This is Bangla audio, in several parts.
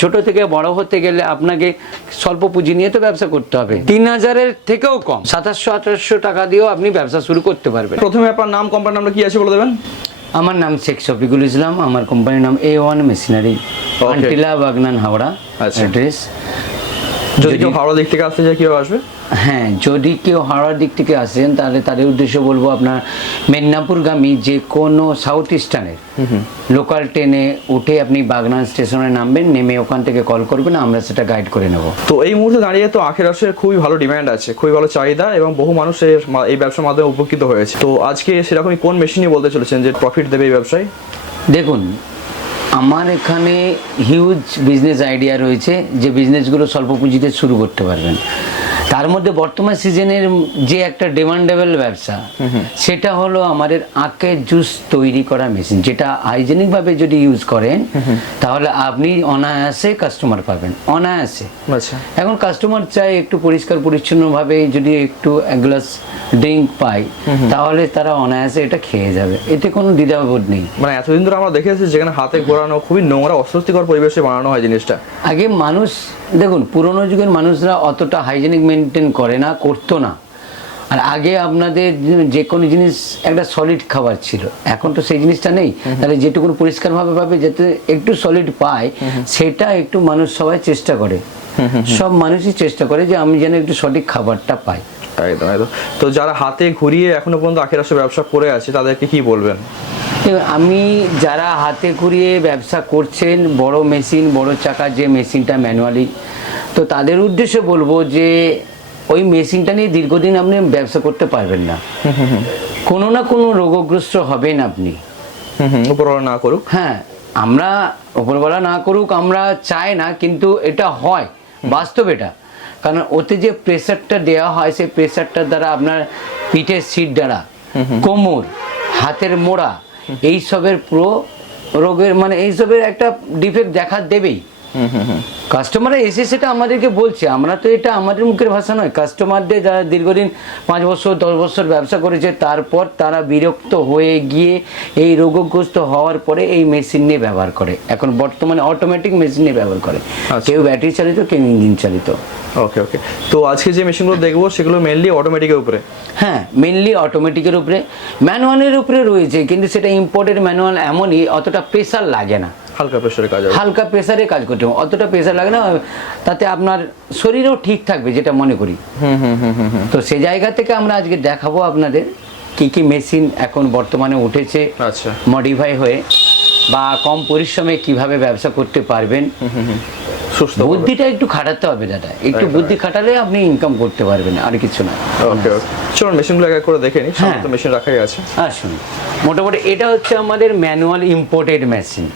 ছোট থেকে বড় হতে গেলে আপনাকে স্বল্প পুঁজি নিয়ে তো ব্যবসা করতে হবে। 3000-এর থেকেও কম 2700-2800 টাকা দিয়েও আপনি ব্যবসা শুরু করতে পারবেন। প্রথমে আপনার নাম, কোম্পানির নামটা কি আছে বলে দেবেন? আমার নাম শেখ শফিকুল ইসলাম, আমার কোম্পানির নাম A1 machinery, Antila Bagnan, Howrah address. যদি কেউ হাওড়া দিক থেকে আসতে চায় কীভাবে আসবে? হ্যাঁ, যদি কেউ হাওড়ার দিক থেকে আসেন তাহলে তাদের উদ্দেশ্যে বলবো আপনার মেদিনীপুরগামী যে কোনো সাউথ ইস্টার্নের লোকাল ট্রেনে উঠে আপনি বাগনান স্টেশনে নামবেন, নেমে ওখান থেকে কল করবেন, আমরা সেটা গাইড করে নেব। তো এই মুহূর্তে দাঁড়িয়ে তো আখের রসের খুবই ভালো ডিমান্ড আছে, খুবই ভালো চাহিদা এবং বহু মানুষ এই ব্যবসার মাধ্যমে উপকৃত হয়েছে। তো আজকে সেরকমই কোন মেশিনই বলতে চলেছেন যে প্রফিট দেবে এই ব্যবসায়? দেখুন, আমার এখানে হিউজ বিজনেস আইডিয়া রয়েছে যে বিজনেসগুলো স্বল্প পুঁজিতে শুরু করতে পারবেন। তার মধ্যে বর্তমান সিজনের যে একটা ডিমান্ডেবল ব্যবসা সেটা হলো আমাদের আখের জুস তৈরি করা মেশিন, যেটা হাইজেনিকভাবে যদি ইউজ করেন তাহলে আপনি অনায়াসে কাস্টমার পাবেন, অনায়াসে। আচ্ছা, এখন কাস্টমার চাই একটু পরিষ্কার পরিচ্ছন্নভাবে যদি একটু এক গ্লাস ড্রিঙ্ক পায় তাহলে তারা অনায়াসে এটা খেয়ে যাবে, এতে কোনো দ্বিধাবোধ নেই। মানে এতদিন ধরে আমরা দেখেছি যেখানে হাতে ঘোরানো খুবই নোংরা অস্বস্তিকর পরিবেশে বানানো হয় জিনিসটা। আগে মানুষ দেখুন, পুরোনো যুগের মানুষরা অতটা হাইজেনিক মেনটেন করে না, করতো না। আর আগে আপনাদের যে কোনো জিনিস একটা সলিড খাবার ছিল, এখন তো সেই জিনিসটা নেই। তাহলে যেটুকু পরিষ্কারভাবে পাবে, যাতে একটু সলিড পায়, সেটা একটু মানুষ সবাই চেষ্টা করে, সব মানুষই চেষ্টা করে যে আমি যেন একটু সঠিক খাবারটা পাই। একদম একদম। তো যারা হাতে ঘুরিয়ে এখনো পর্যন্ত আখের রসের ব্যবসা করে আছে তাদেরকে কি বলবেন? আমি যারা হাতে ঘুরিয়ে ব্যবসা করছেন, বড় মেশিন, বড় চাকা যে মেশিনটা ম্যানুয়ালি, তো তাদের উদ্দেশ্যে বলবো যে ওই মেশিনটা নিয়ে দীর্ঘদিন আপনি ব্যবসা করতে পারবেন না, কোনো না কোনো রোগগ্রস্ত হবেন আপনি। উপরওয়ালা না করুক। হ্যাঁ, আমরা উপরওয়ালা না করুক আমরা চাই না, কিন্তু এটা হয় বাস্তব এটা। কারণ ওতে যে প্রেসারটা দেওয়া হয় সেই প্রেসারটার দ্বারা আপনার পিঠের সিট দ্বারা, কোমর, হাতের মোড়া, এইসবের পুরো রোগের মানে এইসবের একটা ডিফেক্ট দেখা দেবেই। কাস্টমাররা এসে সেটা আমাদেরকে বলছে, আমরা তো এটা আমাদের মুখের ভাষা নয়। কাস্টমারদের যারা দীর্ঘদিন 5 বছর 10 বছর ব্যবসা করেছে, তারপর তারা বিরক্ত হয়ে গিয়ে এই রোগগ্রস্ত হওয়ার পরে এই মেশিন নিয়ে ব্যবহার করে। এখন বর্তমানে অটোমেটিক মেশিন নিয়ে ব্যবহার করে, কেউ ব্যাটারি চালিত, কেউ ইঞ্জিন চালিত। ওকে ওকে। তো আজকে যে মেশিনগুলো দেখবো সেগুলো মেনলি অটোমেটিকের উপরে? হ্যাঁ, মেনলি অটোমেটিকের উপরে, ম্যানুয়ালের উপরে রয়েছে, কিন্তু সেটা ইম্পোর্টেড ম্যানুয়াল, এমনই অতটা প্রেসার লাগে না, হালকা প্রেসারে কাজ হবে, হালকা প্রেসারে কাজ করতে হবে, অতটা প্রেসার লাগে না, তাতে আপনার শরীরও ঠিক থাকবে যেটা মনে করি। তো সেই জায়গা থেকে আমরা আজকে দেখাবো আপনাদের কি কি মেশিন এখন বর্তমানে উঠেছে, আচ্ছা, মডিফাই হয়ে, বা কম পরিশ্রমে কিভাবে ব্যবসা করতে পারবেন। বুদ্ধিটা একটু খাটাতে হবে দাদা, একটু বুদ্ধি খাটালে আপনি ইনকাম করতে পারবেন, আর কিছু না। ওকে ওকে, চলুন মেশিনগুলো এক এক করে দেখে নিই। সব তো মেশিন রাখাই আছে। আসুন, মোটামুটি এটা হচ্ছে আমাদের manual imported machine,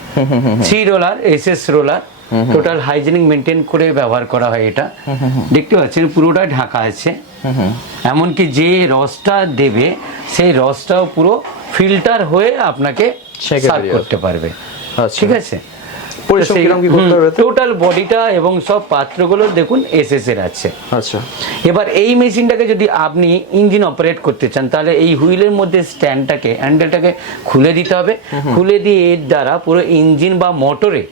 3 roller, SS roller, total hygienic maintain করে ব্যবহার করা হয়। এটা দেখতে পাচ্ছেন পুরোটা ঢাকা আছে, এমনকি যে রসটা দেবে সেই রসটাও পুরো ফিল্টার হয়ে আপনাকে সার্ভ করতে পারবে। ঠিক আছে, টোটাল বডিটা এবং সব পাত্রগুলো দেখুন SS এর আছে। আচ্ছা, এবার এই মেশিনটাকে যদি আপনি ইঞ্জিন অপারেট করতে চান তাহলে এই হুইলের মধ্যে স্ট্যান্ডটাকে, হ্যান্ডেলটাকে খুলে দিতে হবে। খুলে দিয়ে এর দ্বারা পুরো ইঞ্জিন বা মোটরে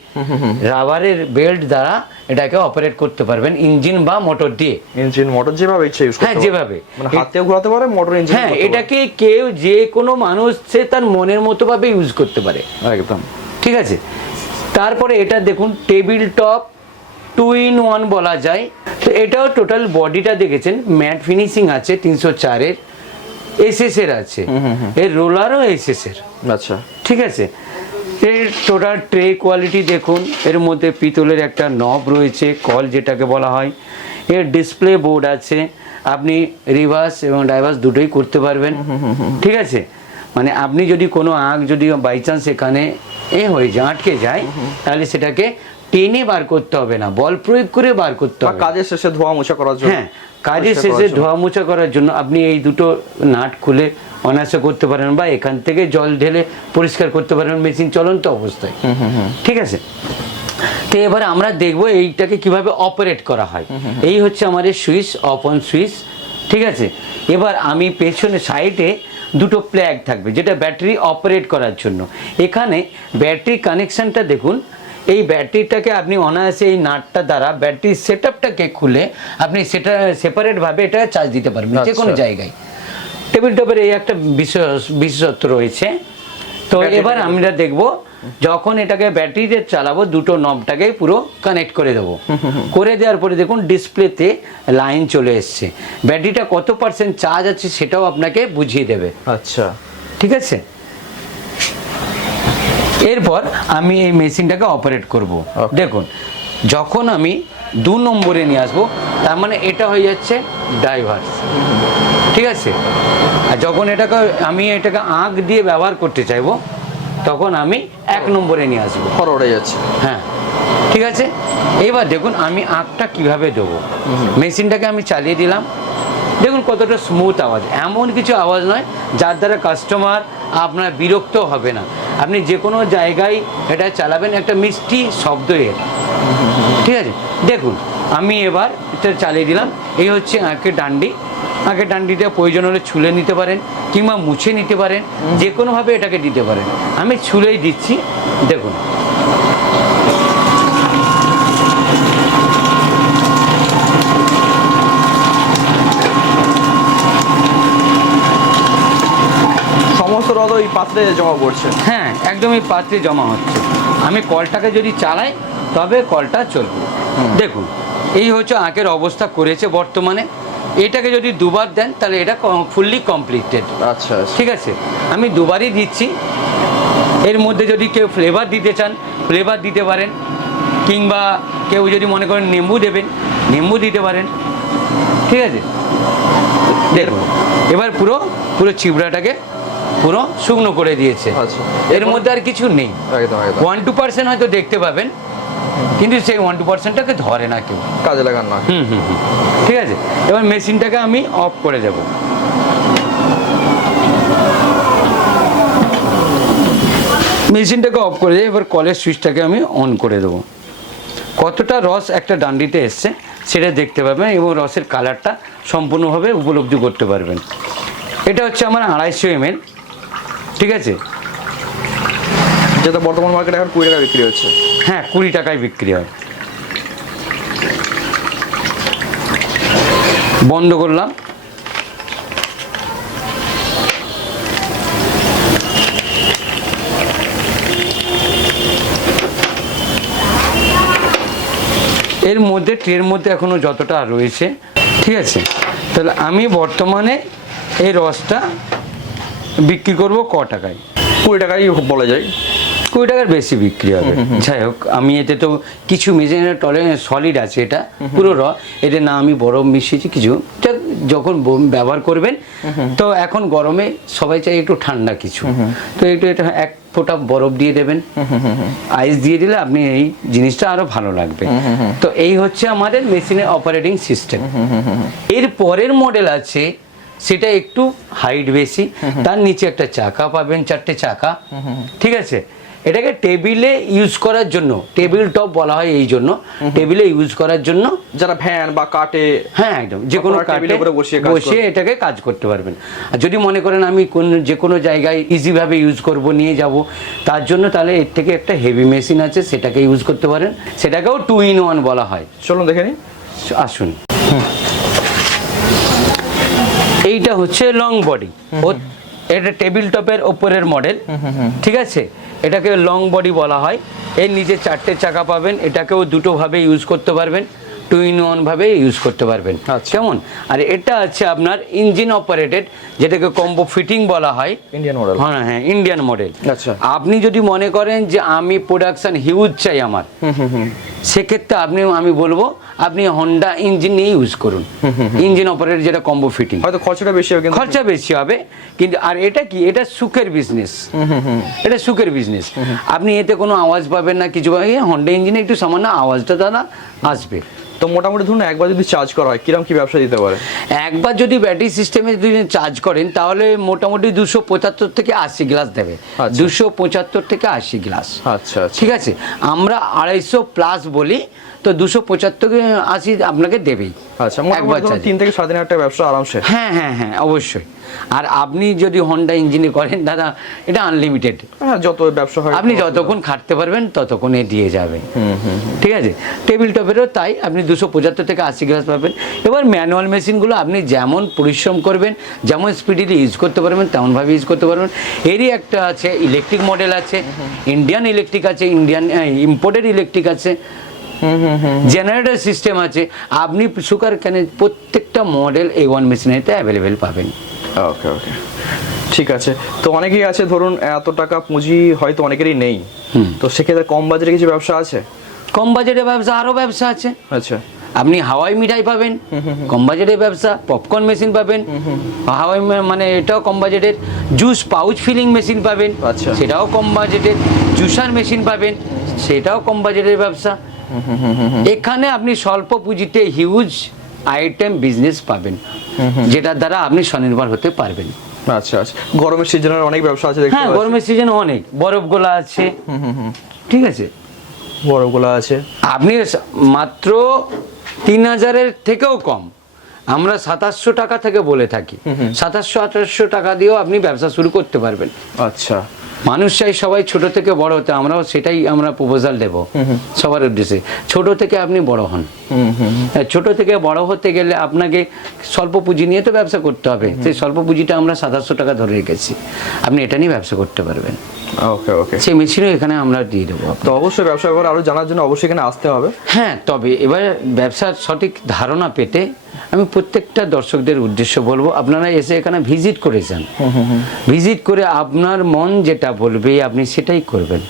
রাবারের বেল্ট দ্বারা এটাকে অপারেট করতে পারবেন, ইঞ্জিন বা মোটর দিয়ে। ইঞ্জিন মোটর যেভাবে ইচ্ছা ইউজ করতে হ্যাঁ, যেভাবে মানে হাতেও ঘোরাতে পারে, মোটর ইঞ্জিন। হ্যাঁ, এটাকে কেউ যে কোনো মানুষ সে তার মনের মতো ভাবে ইউজ করতে পারে। একদম ঠিক আছে। তারপরে এটা দেখুন টেবিল টপ 2 in 1 বলা যায়। তো এটাও টোটাল বডিটা দেখেছেন ম্যাট ফিনিশিং আছে, 304-এর, SS এর আছে, এর রোলারও SS এর। আচ্ছা, ঠিক আছে। এর টোটাল ট্রে কোয়ালিটি দেখুন, এর মধ্যে পিতলের একটা নব রয়েছে, কল যেটাকে বলা হয়। এর ডিসপ্লে বোর্ড আছে, আপনি রিভার্স এবং ডাইভার্স দুটোই করতে পারবেন। ঠিক আছে, মানে আপনি যদি কোনো আগ যদি বাই চান্স এখানে হয়ে যায়, আটকে যায়, তাহলে সেটাকে টেনে বার করতে হবে না, বল প্রয়োগ করে বার করতে হবে। কাজের শেষে ধোয়া মোছা করার জন্য। হ্যাঁ, কাজের শেষে ধোয়া মোছা করার জন্য আপনি এই দুটো নাট খুলে অনায়াসে করতে পারেন, বা এখান থেকে জল ঢেলে পরিষ্কার করতে পারেন মেশিন চলন্ত অবস্থায়। ঠিক আছে। তো এবারে আমরা দেখবো এইটাকে কিভাবে অপারেট করা হয়। এই হচ্ছে আমাদের সুইচ, অফ অন সুইচ। ঠিক আছে। এবার আমি পেছনে সাইডে দুটো প্লাগ থাকবে যেটা ব্যাটারি অপারেট করার জন্য। এখানে ব্যাটারি কানেকশনটা দেখুন, এই ব্যাটারিটাকে আপনি অনায়াসে এই নাটটা দ্বারা ব্যাটারির সেটআপটাকে খুলে আপনি সেটা সেপারেটভাবে এটা চার্জ দিতে পারবেন যে কোনো আচ্ছা। জায়গায়। টেবিল টপের এই একটা বিশেষত্ব রয়েছে। তো এবার আমরা দেখব যখন এটাকে ব্যাটারিতে চালাবো দুটো নবটাকে পুরো কানেক্ট করে দেবো, করে দেওয়ার পরে দেখুন ডিসপ্লেতে লাইন চলে এসছে, ব্যাটারিটা কত পার্সেন্ট চার্জ আছে সেটাও আপনাকে বুঝিয়ে দেবে। আচ্ছা, ঠিক আছে, এরপর আমি এই মেশিনটাকে অপারেট করব। দেখুন যখন আমি 2 নম্বরে নিয়ে আসবো তার মানে এটা হয়ে যাচ্ছে ডাইভার্স, ঠিক আছে। আর যখন আমি এটাকে আঁক দিয়ে ব্যবহার করতে চাইবো তখন আমি 1 নম্বরে নিয়ে আসবো। ফরওয়ার্ডে যাচ্ছে। হ্যাঁ, ঠিক আছে। এবার দেখুন আমি আঁকটা কিভাবে দেবো। মেশিনটাকে আমি চালিয়ে দিলাম, দেখুন কতটা স্মুথ আওয়াজ, এমন কিছু আওয়াজ নয় যার দ্বারা কাস্টমার আপনার বিরক্ত হবে না। আপনি যে কোনো জায়গায় এটা চালাবেন, একটা মিষ্টি শব্দ এর, ঠিক আছে। দেখুন আমি এবার এটা চালিয়ে দিলাম, এই হচ্ছে আঁকের ডান্ডি। আঁকের ডান্ডিটা প্রয়োজন হলে ছুলে নিতে পারেন কিংবা মুছে নিতে পারেন, যে কোনোভাবে এটাকে দিতে পারেন। আমি ছুলেই দিচ্ছি, দেখুন সমস্ত রদ ওই পাত্রে জমা পড়ছে। হ্যাঁ, একদম এই পাত্রে জমা হচ্ছে। আমি কলটাকে যদি চালাই তবে কলটা চলবে। দেখুন এই হচ্ছে আঁকের অবস্থা করেছে বর্তমানে। এটাকে যদি 2বার দেন তাহলে এটা ফুললি কমপ্লিটেড। আচ্ছা, ঠিক আছে, আমি 2বারই দিচ্ছি। এর মধ্যে যদি কেউ ফ্লেভার দিতে চান ফ্লেভার দিতে পারেন, কিংবা কেউ যদি মনে করেন নেম্বু দেবেন নেম্বু দিতে পারেন, ঠিক আছে। দেখুন এবার পুরো পুরো চিবড়াটাকে পুরো শুকনো করে দিয়েছে। আচ্ছা, এর মধ্যে আর কিছু নেই। একদম একদম 1-2% হয়তো দেখতে পাবেন, কিন্তু সেই 1-2%টাকে ধরে না কেউ, কাজে লাগান না। ঠিক আছে। এবার মেশিনটাকে আমি অফ করে দেব। মেশিনটাকে অফ করে দিয়ে এবার কলের সুইচটাকে আমি অন করে দেবো। কতটা রস একটা ডান্ডিতে এসছে সেটা দেখতে পাবেন এবং রসের কালারটা সম্পূর্ণভাবে উপলব্ধি করতে পারবেন। এটা হচ্ছে আমার 250 ml, ঠিক আছে। যেটা বর্তমান মার্কেটে এখন 20 টাকা বিক্রি হচ্ছে। হ্যাঁ, 20 টাকায় বিক্রি হয়। বন্ধ করলাম। এর মধ্যে ট্রের মধ্যে এখনো যতটা রয়েছে, ঠিক আছে। তাহলে আমি বর্তমানে এই রসটা বিক্রি করব ক টাকায়? 20 টাকাই বলা যায়। 20 টাকার বেশি বিক্রি হবে। যাই হোক, আমি এতে তো কিছু মেশিনের টলারেন্স সলিড আছে, এটা পুরো এটা না আমি বরফ মিশিয়েছি কিছু। এটা যখন ব্যবহার করবেন তো এখন গরমে সবাই চাই একটু ঠান্ডা কিছু, তো একটু এটা 1 ফোঁটা বরফ দিয়ে দেবেন, আইস দিয়ে দিলে আপনি এই জিনিসটা আরো ভালো লাগবে। তো এই হচ্ছে আমাদের মেশিনের অপারেটিং সিস্টেম। এর পরের মডেল আছে, সেটা একটু হাইট বেশি, তার নিচে একটা চাকা পাবেন, 4টে চাকা, ঠিক আছে। এটাকে টেবিলে ইউজ করার জন্য, টেবিল টপ বলা হয় এই জন্য, টেবিলে ইউজ করার জন্য, যারা ভ্যান বা কাটে, হ্যাঁ একদম যে কোনো টেবিলের উপরে বসিয়ে এটাকে কাজ করতে পারবেন। আর যদি মনে করেন আমি যে কোনো জায়গায় ইজিভাবে ইউজ করব, নিয়ে যাব, তার জন্য তাহলে এর থেকে একটা হেভি মেশিন আছে, সেটাকে ইউজ করতে পারেন। সেটাকেও 2-in-1 বলা হয়। চলুন দেখে নিই, আসুন। এইটা হচ্ছে লং বডি, এটা টেবিল টপের ওপরের মডেল, ঠিক আছে। এটাকে লং বডি বলা হয়। এর নিচে 4টে চাকা পাবেন, এটাকেও দুটো ভাবে ইউজ করতে পারবেন, 2-in-1 ভাবে ইউজ করতে পারবেন, কেমন। আর এটা আছে আপনার ইঞ্জিন অপারেটেড, যেটাকে কম্বো ফিটিং বলা হয়, ইন্ডিয়ান মডেল। হ্যাঁ ইন্ডিয়ান মডেল। আচ্ছা, আপনি যদি মনে করেন যে আমি প্রোডাকশন হিউজ চাই আমার, সেক্ষেত্রে আমি বলবো আপনি হন্ডা ইঞ্জিন নিয়ে ইউজ করুন, ইঞ্জিন অপারেটর, যেটা কম্বো ফিটিং। হয়তো খরচাটা বেশি হবে, কিন্তু খরচা বেশি হবে, কিন্তু আর এটা কি, এটা সুখের বিজনেস, এটা সুখের বিজনেস। আপনি এতে কোনো আওয়াজ পাবেন না, কিছু পাবেন। হন্ডা ইঞ্জিনে একটু সামান্য আওয়াজটা দাদা আসবে। তো মোটামুটি ধরুন একবার যদি চার্জ করা হয় কিরকম কি ব্যবসা দিতে পারে? একবার যদি ব্যাটারি সিস্টেমে যদি চার্জ করেন তাহলে মোটামুটি 275 থেকে 80 গ্লাস দেবে। 275 থেকে 80 গ্লাস, আচ্ছা, ঠিক আছে। আমরা 250 প্লাস বলি, তো 275-80 আপনাকে দেবেই। আচ্ছা, একবার 3 থেকে 3.5 হাজার টাকা ব্যবসা আরামসে। হ্যাঁ হ্যাঁ হ্যাঁ, অবশ্যই। আর আপনি যদি হন্ডা ইঞ্জিনে করেন দাদা, এটা আনলিমিটেড। হ্যাঁ, যত ব্যবসা হয় আপনি যতক্ষণ খাটতে পারবেন ততক্ষণে দিয়ে যাবে। ঠিক আছে, টেবিল টপেরও তাই, আপনি 275 থেকে 80 গ্লাস পাবেন। এবার ম্যানুয়াল মেশিনগুলো আপনি যেমন পরিশ্রম করবেন, যেমন স্পিডিলি ইউজ করতে পারবেন, তেমনভাবে ইউজ করতে পারবেন। এরই একটা আছে ইলেকট্রিক মডেল আছে, ইন্ডিয়ান ইলেকট্রিক আছে, ইন্ডিয়ান ইম্পোর্টেড ইলেকট্রিক আছে, জেনারেটর সিস্টেম আছে। আপনি সুগার ক্যানে প্রত্যেকটা মডেল A1 মেশিনেতে অ্যাভেলেবেল পাবেন। ওকে ওকে, ঠিক আছে। তো অনেকেই আছে ধরুন এত টাকা পুঁজি হয়তো অনেকেরই নেই, তো সেক্ষেত্রে কম বাজারে কিছু ব্যবসা আছে? কম বাজেটের ব্যবসা, আরও ব্যবসা আছে। আচ্ছা, আপনি হাওয়াই মিঠাই পাবেন, কম বাজেটের ব্যবসা। পপকর্ন মেশিন পাবেন, হাওয়াই মানে এটাও কম বাজেটের। জুস পাউচ ফিলিং মেশিন পাবেন, আচ্ছা। সেটাও কম বাজেটের। জুসার মেশিন পাবেন, সেটাও কম বাজেটের ব্যবসা। এখানে আপনি স্বল্প পুঁজিতে হিউজ আইটেম বিজনেস পাবেন, যেটার দ্বারা আপনি স্বনির্ভর হতে পারবেন। আচ্ছা আচ্ছা। গরমের সিজনের অনেক ব্যবসা আছে দেখতে হ্যাঁ, পাচ্ছি। গরমের সিজনে অনেক বরফ গোলা আছে। ঠিক আছে, বড়গুলো আছে। আপনি মাত্র 3000-এর থেকেও কম, আমরা 2700 টাকা থেকে বলে থাকি, 2700-2800 টাকা দিয়েও আপনি ব্যবসা শুরু করতে পারবেন। আচ্ছা, মানুষ চাই সবাই ছোট থেকে বড় হতে, আমরাও সেটাই আমরা প্রপোজাল দেব সবার উদ্দেশ্যে। ছোট থেকে আপনি বড় হন। ছোট থেকে বড় হতে গেলে আপনাকে স্বল্প পুঁজি নিয়ে তো ব্যবসা করতে হবে। সেই স্বল্প পুঁজিটা আমরা 2700 টাকা ধরে রেখেছি, আপনি এটা নিয়ে ব্যবসা করতে পারবেন। ওকে ওকে। সেই মেশিনও এখানে আমরা দিয়ে দেবো। তো অবশ্যই ব্যবসা ব্যাপারে আরো জানার জন্য অবশ্যই এখানে আসতে হবে। হ্যাঁ, তবে এবার ব্যবসার সঠিক ধারণা পেতে আমি প্রত্যেকটা দর্শকদের উদ্দেশ্য বলবো, আপনারা এসে এখানে ভিজিট করে যান। ভিজিট করে আপনার মন যেটা বলবে আপনি সেটাই করবেন।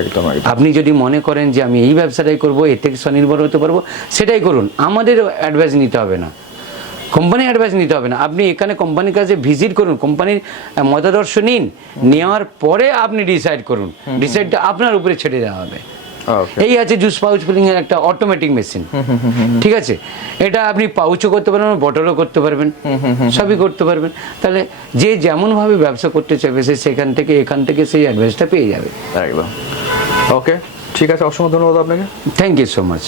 একদম একদম। আপনি যদি মনে করেন যে আমি এই ব্যবসাটাই করব, এর থেকে স্বনির্ভর হতে পারবো, সেটাই করুন। আমাদের অ্যাডভাইস নিতে হবে না, কোম্পানির অ্যাডভাইস নিতে হবে না। আপনি এখানে কোম্পানির কাছে ভিজিট করুন, কোম্পানির মতাদর্শ নিন, নেওয়ার পরে আপনি ডিসাইড করুন। ডিসাইডটা আপনার উপরে ছেড়ে দেওয়া হবে। ওকে। এই আছে জুস পাউচ ফিলিং এর একটা অটোমেটিক মেশিন। ঠিক আছে, এটা আপনি পাউচও করতে পারবেন, বটলও করতে পারবেন, সবই করতে পারবেন। তাহলে যে যেমন ভাবে ব্যবসা করতে চাইবে সে সেখান থেকে এখান থেকে সেই অ্যাডভাইসটা পেয়ে যাবে। একদম। ওকে, ঠিক আছে, অসংখ্য ধন্যবাদ আপনাকে। Thank you so much.